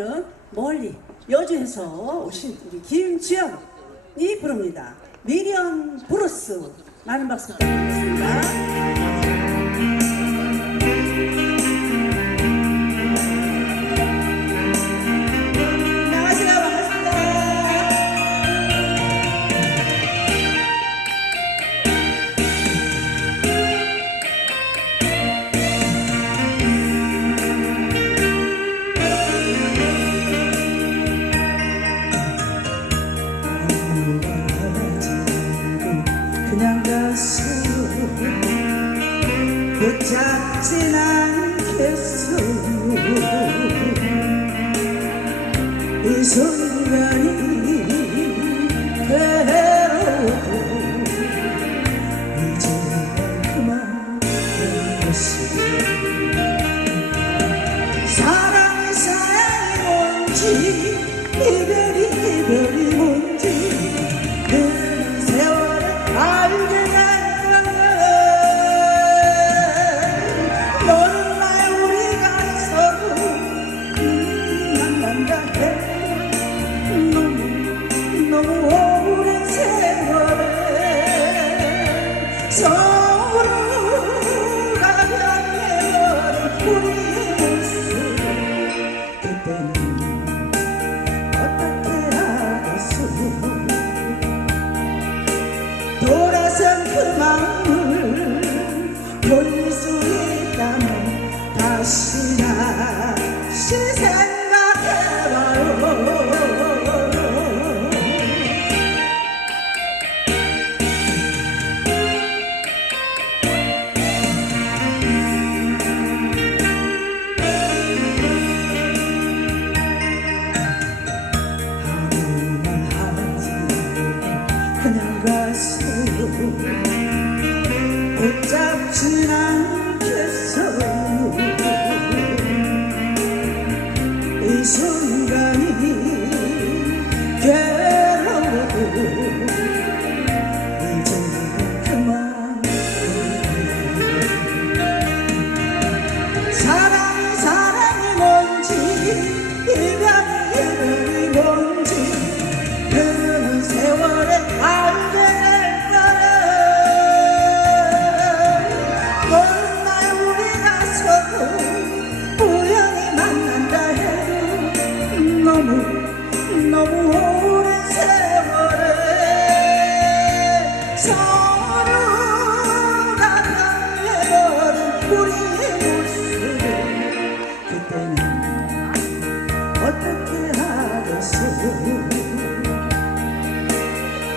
이번에는 멀리 여주에서 오신 우리 김주영이 부릅니다. 미련 브루스 많은 박수 부탁드리겠습니다. 그냥 가서 붙잡진 않겠어. 이 순간이 괴로워도 이제 그만 됐어 사랑이 사랑이 뭔지 서 그냥 가세요. 붙잡진 않겠어요. 이 순간이 괴로워도 이제 그만 사랑이 사랑이 뭔지 이별이 이별이 뭔지 너무 오랜 세월에 서로가 변해버린 우리의 모습을 그때는 어떻게 하겠어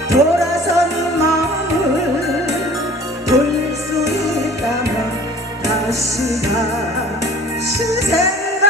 돌아서는 마음을 돌릴 수 있다면 다시 다시 생각